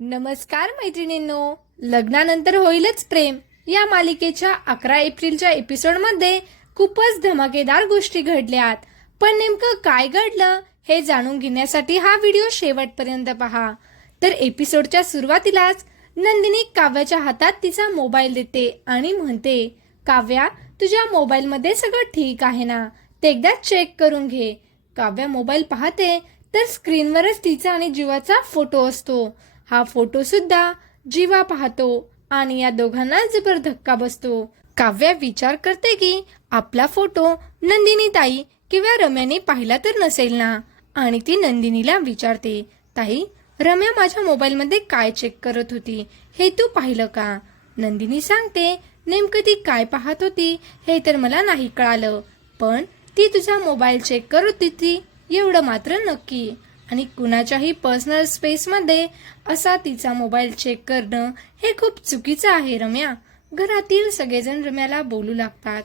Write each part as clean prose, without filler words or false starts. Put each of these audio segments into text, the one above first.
नमस्कार मैत्रिणींनो, लग्नानंतर होईलच प्रेम या मालिकेच्या 11 एप्रिलच्या एपिसोडमध्ये खूपच धमाकेदार गोष्टी घडल्यात. पण नेमकं काय घडलं हे जाणून घेण्यासाठी हा व्हिडिओ शेवटपर्यंत पहा. तर एपिसोडच्या सुरुवातीलाच नंदिनी काव्याच्या हातात तिचा मोबाईल देते आणि म्हणते, काव्या, तुझ्या मोबाईलमध्ये सगळं ठीक आहे ना, ते एकदा चेक करून घे. काव्या मोबाईल पाहते तर स्क्रीनवरच तिचा आणि जीवाचा फोटो असतो. हा फोटो सुद्धा जीवा पाहतो आणि या दोघांना जबर धक्का बसतो. काव्या विचार करते की आपला फोटो नंदिनी ताई किंवा रम्याने पाहिला तर नसेल ना, आणि ती नंदिनीला विचारते, ताई, रम्या माझ्या मोबाईलमध्ये काय चेक करत होती हे तू पाहिलं का? नंदिनी सांगते, नेमकं ती काय पाहत होती हे तर मला नाही कळालं, पण ती तुझा मोबाईल चेक करत होती एवढं मात्र नक्की. आणि कुणाच्याही पर्सनल स्पेसमध्ये असा तिचा मोबाईल चेक करणं हे खूप चुकीचं आहे रम्या. घरातील सगळेजण रम्याला बोलू लागतात.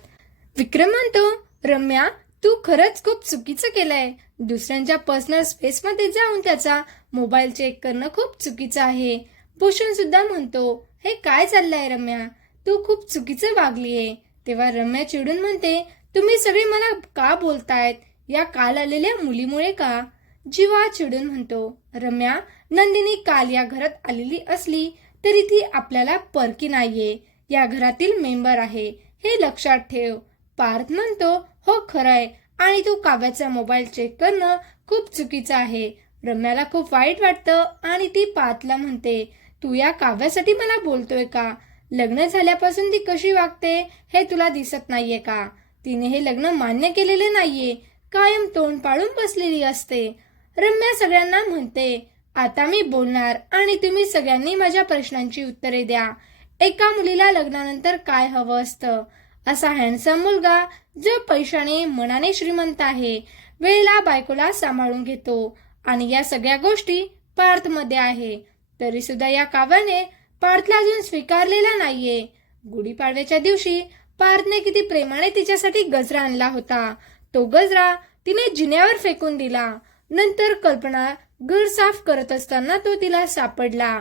विक्रम म्हणतो, रम्या, तू खरंच खूप चुकीचं केलंय. दुसऱ्यांच्या पर्सनल स्पेसमध्ये जाऊन त्याचा मोबाईल चेक करणं खूप चुकीचं आहे. भूषण सुद्धा म्हणतो, हे काय चाललंय रम्या, तू खूप चुकीचं वागलीये. तेव्हा रम्या चिडून म्हणते, तुम्ही सगळे मला का बोलतायत, या काल आलेल्या मुलीमुळे का? जीवा चिडून म्हणतो, रम्या, नंदिनी काल या घरात आलेली असली तरी ती आपल्याला परकी नाहीये, या घरातील मेंबर आहे, हे लक्षात ठेव. पार्थ म्हणतो, हो खरंय, आणि तू काव्याचा मोबाईल चेक करणं खूप चुकीचं आहे. रम्याला खूप वाईट वाटतं आणि ती पार्थला म्हणते, तू या काव्यासाठी मला बोलतोय का? लग्न झाल्यापासून ती कशी वागते हे तुला दिसत नाहीये का? तिने हे लग्न मान्य केलेले नाहीये, कायम तोंड पाळून बसलेली असते. रम्या सगळ्यांना म्हणते, आता मी बोलणार आणि तुम्ही सगळ्यांनी माझ्या प्रश्नांची उत्तरे द्या. एका मुलीला लग्नानंतर काय हवं असतं? असा हँडसम मुलगा जो पैशाने मनाने श्रीमंत आहे, वेळेला बायकोला सांभाळून घेतो, आणि या सगळ्या गोष्टी पार्थ मध्ये आहे. तरी सुद्धा या काव्याने पार्थला अजून स्वीकारलेला नाहीये. गुढीपाडव्याच्या दिवशी पार्थने किती प्रेमाने तिच्यासाठी गजरा आणला होता. तो गजरा तिने जिन्यावर फेकून दिला. नंतर कल्पना घर साफ करत असताना तो तिला सापडला.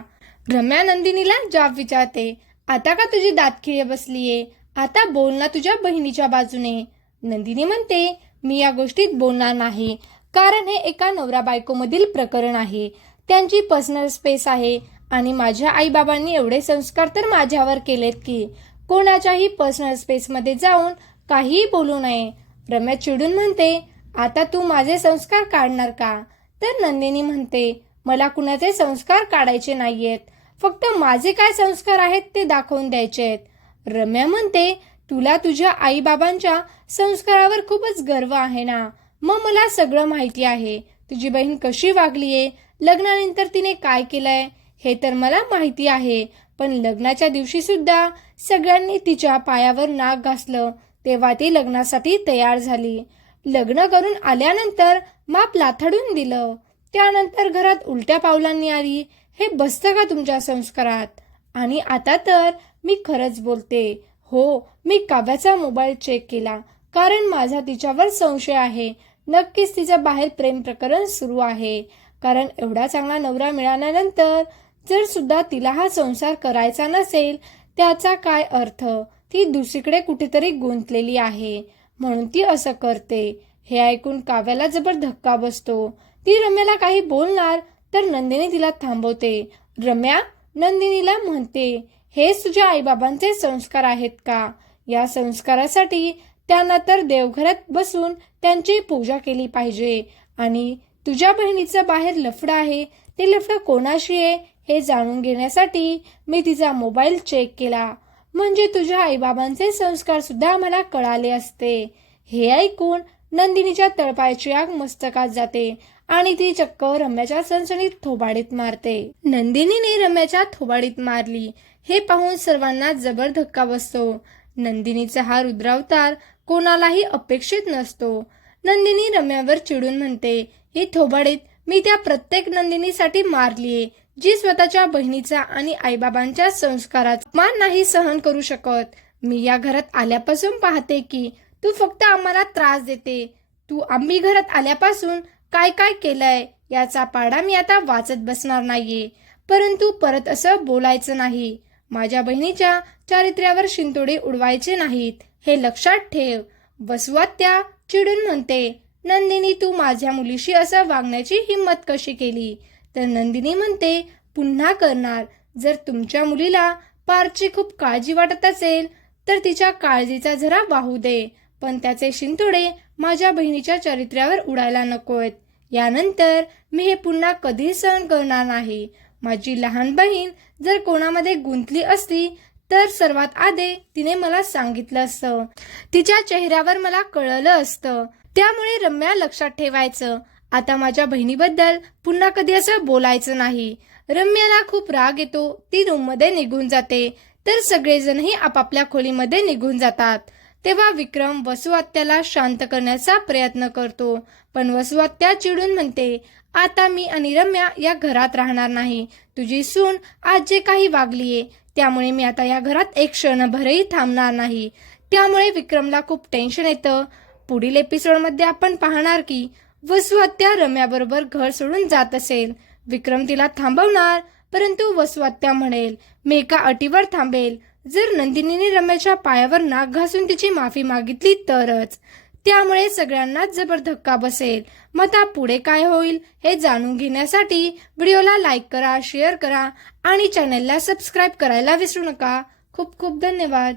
रम्या नंदिनीला जाब विचारते, आता का तुझी दातखिळे बसलीये? आता बोल ना तुझ्या बहिणीच्या बाजूने. नंदिनी म्हणते, मी या गोष्टीत बोलणार नाही, कारण हे एका नवरा बायको मधील प्रकरण आहे. त्यांची पर्सनल स्पेस आहे आणि माझ्या आईबाबांनी एवढे संस्कार तर माझ्यावर केलेत की कोणाच्याही पर्सनल स्पेस मध्ये जाऊन काहीही बोलू नये. रम्या चिडून म्हणते, आता तू माझे संस्कार काढणार का? तर नंदिनी म्हणते, मला कुणाचे संस्कार काढायचे नाहीयेत, फक्त माझे काय संस्कार आहेत ते दाखवून द्यायचे आहेत. रम्या म्हणते, तुला तुझ्या आईबाबांच्या संस्कारावर खूपच गर्व आहे ना, मग मला सगळं माहिती आहे. तुझी बहीण कशी वागलीये, लग्नानंतर तिने काय केलंय हे तर मला माहिती आहे, पण लग्नाच्या दिवशी सुद्धा सगळ्यांनी तिच्या पायावर नाक घासलं तेव्हा ती लग्नासाठी तयार झाली. लग्न करून आल्यानंतर माप लाथाडून दिलं, त्यानंतर घरात उलट्या पावलांनी आली. हे बसतं का तुमच्या संस्कारात? आणि आता तर मी खरंच बोलते, हो, मी काव्याचा मोबाईल चेक केला, कारण माझा तिच्यावर संशय आहे. नक्कीच तिचं बाहेर प्रेम प्रकरण सुरू आहे, कारण एवढा चांगला नवरा मिळाल्यानंतर जर सुद्धा तिला हा संसार करायचा नसेल त्याचा काय अर्थ? ती दुसरीकडे कुठेतरी गुंतलेली आहे, म्हणून ती असं करते. हे ऐकून काव्याला जबर धक्का बसतो. ती रम्याला काही बोलणार तर नंदिनी तिला थांबवते. रम्या नंदिनीला म्हणते, हेच तुझ्या आईबाबांचे संस्कार आहेत का? या संस्कारासाठी त्यांना तर देवघरात बसून त्यांची पूजा केली पाहिजे. आणि तुझ्या बहिणीचं बाहेर लफडं आहे, ते लफडं कोणाशी आहे हे जाणून घेण्यासाठी मी तिचा मोबाईल चेक केला, म्हणजे तुझ्या आईबाबांचे संस्कार सुद्धा मला कळाले असते. हे ऐकून नंदिनीच्या तळपायाची आग मस्तकात जाते आणि ती चक्क रम्याच्या सणसणीत थोबाडीत मारते. नंदिनीने रम्याच्या थोबाडीत मारली हे पाहून सर्वांना जबर धक्का बसतो. नंदिनीचा हा रुद्रावतार कोणालाही अपेक्षित नसतो. नंदिनी रम्यावर चिडून म्हणते, ही थोबाडीत मी त्या प्रत्येक नंदिनीसाठी मारलीये जी स्वतःच्या बहिणीचा आणि आईबाबांच्या संस्काराचा अपमान नाही सहन करू शकत. मी या घरात आल्यापासून पाहते की तू फक्त आम्हाला त्रास देते. तू आम्ही घरात आल्यापासून काय काय केलंय याचा पाढा मी आता वाचत बसणार नाहीये. परंतु परत असं बोलायचं नाही. माझ्या बहिणीच्या चारित्र्यावर शिंतोडे उडवायचे नाहीत, हे लक्षात ठेव. वसुआत्या चिडून म्हणते, नंदिनी, तू माझ्या मुलीशी असं वागण्याची हिंमत कशी केली? तर नंदिनी म्हणते, पुन्हा करणार. जर तुमच्या मुलीला पारची खूप काळजी वाटत असेल तर तिच्या काळजीचा जरा वाहू दे, पण त्याचे शिंतोडे माझ्या बहिणीच्या चरित्र्यावर उडायला नकोत. यानंतर मी हे पुन्हा कधी सहन करणार नाही. माझी लहान बहीण जर कोणामध्ये गुंतली असती तर सर्वात आधी तिने मला सांगितलं असतं. तिच्या चेहऱ्यावर मला कळलं असतं. त्यामुळे रम्या, लक्षात ठेवायचं, आता माझ्या बहिणीबद्दल पुन्हा कधी असं बोलायचं नाही. रम्याला खूप राग येतो. ती रूममध्ये निघून जाते. तर सगळेजणही आपापल्या खोलीमध्ये निघून जातात. तेव्हा विक्रम वसुआत्याला शांत करण्याचा प्रयत्न करतो, पण वसुआत्या चिडून म्हणते, आता मी आणि रम्या या घरात राहणार नाही. तुझी सून आज जे काही वागलीये त्यामुळे मी आता या घरात एक क्षणभरही थांबणार नाही. त्यामुळे विक्रमला खूप टेन्शन येतं. पुढील एपिसोडमध्ये आपण पाहणार की वसुआत्या रम्याबरोबर घर सोडून जात असेल. विक्रम तिला थांबवणार, परंतु वसुआत्या म्हणेल, मी एका अटीवर थांबेल, जर नंदिनीने रम्याच्या पायावर नाक घासून तिची माफी मागितली तरच. त्यामुळे सगळ्यांनाच जबर धक्का बसेल. मग आता पुढे काय होईल हे जाणून घेण्यासाठी व्हिडिओला लाईक करा, शेअर करा आणि चॅनलला सबस्क्राईब करायला विसरू नका. खूप खूप धन्यवाद.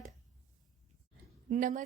नमस्कार.